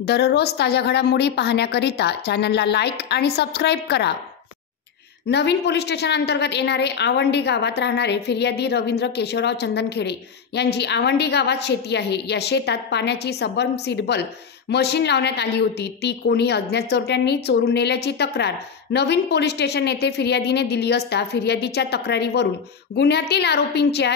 दररोज ताज्या घडामोडी पाहण्याकरिता चॅनलला लाईक आणि सबस्क्राईब करा। नवीन पोलीस स्टेशन अंतर्गत येणारे आवंडी गावात राहणारे फिर्यादी रवींद्र केशवराव चंदनखेडे यांची आवंडी गावात शेती आहे। या शेतात पाण्याची सबमर्सिबल मशीन लावण्यात आली होती, ती कोणी अज्ञात चोरट्यांनी चोरून नेल्याची तक्रार नवीन पोलीस स्टेशन येथे फिर्यादीने दिली असता फिर्यादीच्या तक्रारीवरून गुन्ह्यातील आरोपींच्या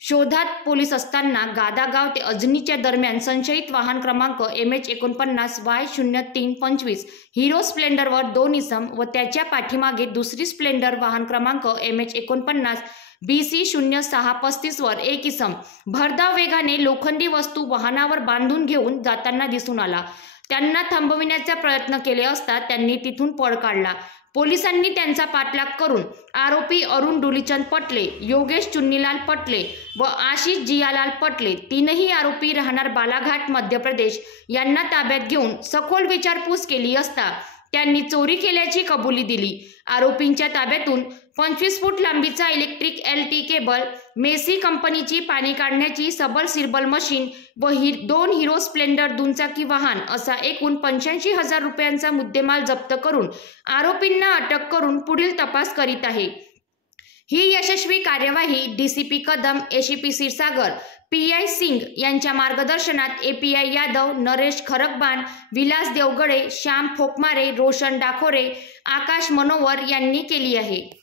शोधात पोलीस असताना गादागाव ते अजनीच्या दरम्यान संशयित वाहन क्रमांक MH49Y0325 हिरो स्प्लेंडरवर 2 इसम व त्याच्या पाठीमागे दुसरी स्प्लेंडर वाहन क्रमांक MH49BC0635 वर 1 इसम भरधाव वेगाने लोखंडी वस्तू वाहनावर बांधून घेऊन जाताना दिसून आला। त्यांना थांबविण्याचा प्रयत्न केले असता त्यांनी तिथून पळ काढला। पोलिसांनी त्यांचा पाठलाग करून आरोपी अरुण डुलीचंद पटले, योगेश चुन्नीलाल पटले व आशिष जियालाल पटले तीनही आरोपी राहणार बालाघाट मध्य प्रदेश यांना ताब्यात घेऊन सखोल विचारपूस केली असता त्यांनी चोरी केल्याची कबुली दिली। आरोपींच्या ताब्यातून 25 फूट लांबीचा इलेक्ट्रिक LT केबल, मेसी कंपनीची पाणी काढण्याची सबमर्सिबल मशीन व 2 हिरो स्प्लेंडर दुचाकी वाहन असा एकूण 85,000 रुपयांचा मुद्देमाल जप्त करून आरोपींना अटक करून पुढील तपास करीत आहे। ही यशस्वी कार्यवाही DCP Kadam, ACP Kshirsagar, PI Singh यांच्या मार्गदर्शनात API यादव, नरेश खरकबाण, विलास देवगडे, श्याम फोकमारे, रोशन डाखोरे, आकाश मनोवर यांनी केली आहे।